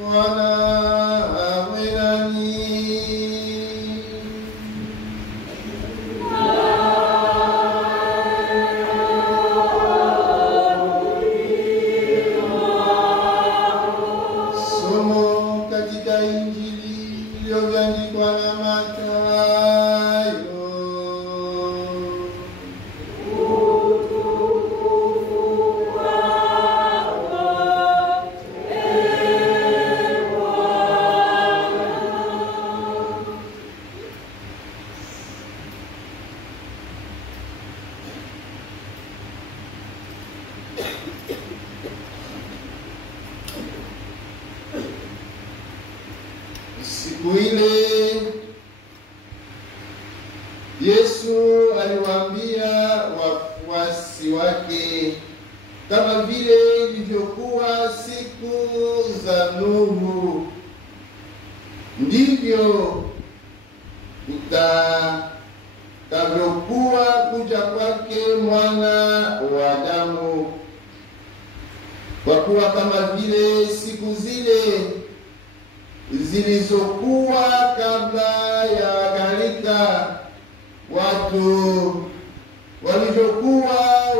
Bwana awe nanyi. Somo katika Injili iliyoandikwa na Mathayo. Siku ile Yesu aliwaambia wafuasi wake, kama vile ilivyokuwa siku za Nuhu, ndivyo kutakavyokuwa kuja kwake Mwana wa Adamu. Kwa kuwa kama vile siku zile zilizokuwa kabla ya gharika, watu walivyokuwa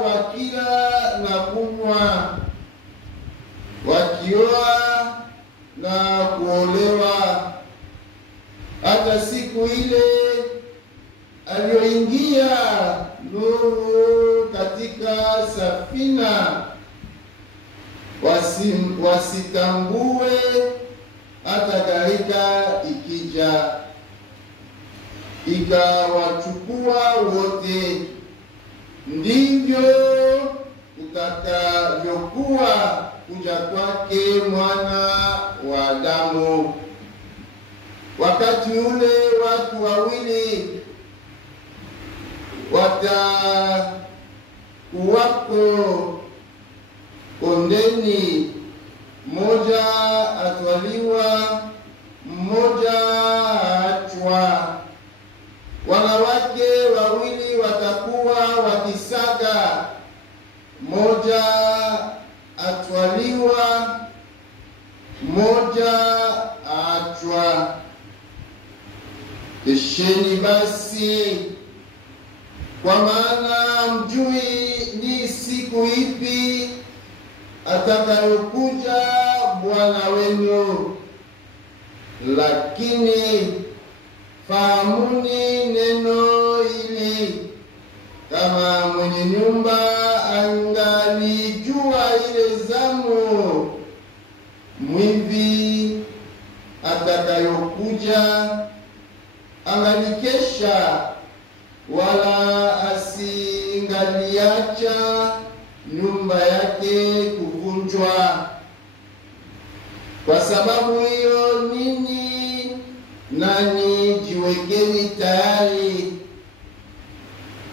wakila na kunywa, wakioa na kuolewa, hata siku ile aliyoingia Nuhu katika safina, wasitambue hata gharika ikija ikawachukua wote. Ndivyo kutakavyokuwa kuja kwake Mwana wa Adamu. Wakati ule watu wawili watakuwako kondeni, mmoja atwaliwa, mmoja aachwa. Wanawake wawili watakuwa wakisaga, mmoja atwaliwa, mmoja aachwa. Kesheni basi, kwa maana mjui ni siku ipi atakayokuja Bwana wenu. Lakini fahamuni neno hili, kama mwenye nyumba angalijua ile zamu mwivi atakayokuja, angalikesha, wala asingaliacha nyumba yake kuvunjwa. Kwa sababu hiyo ninyi nanyi jiwekeni tayari,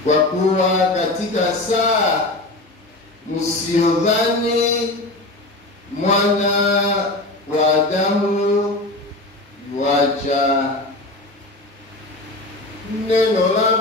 kwa kuwa katika saa msiodhani Mwana wa Adamu yuaja. Neno la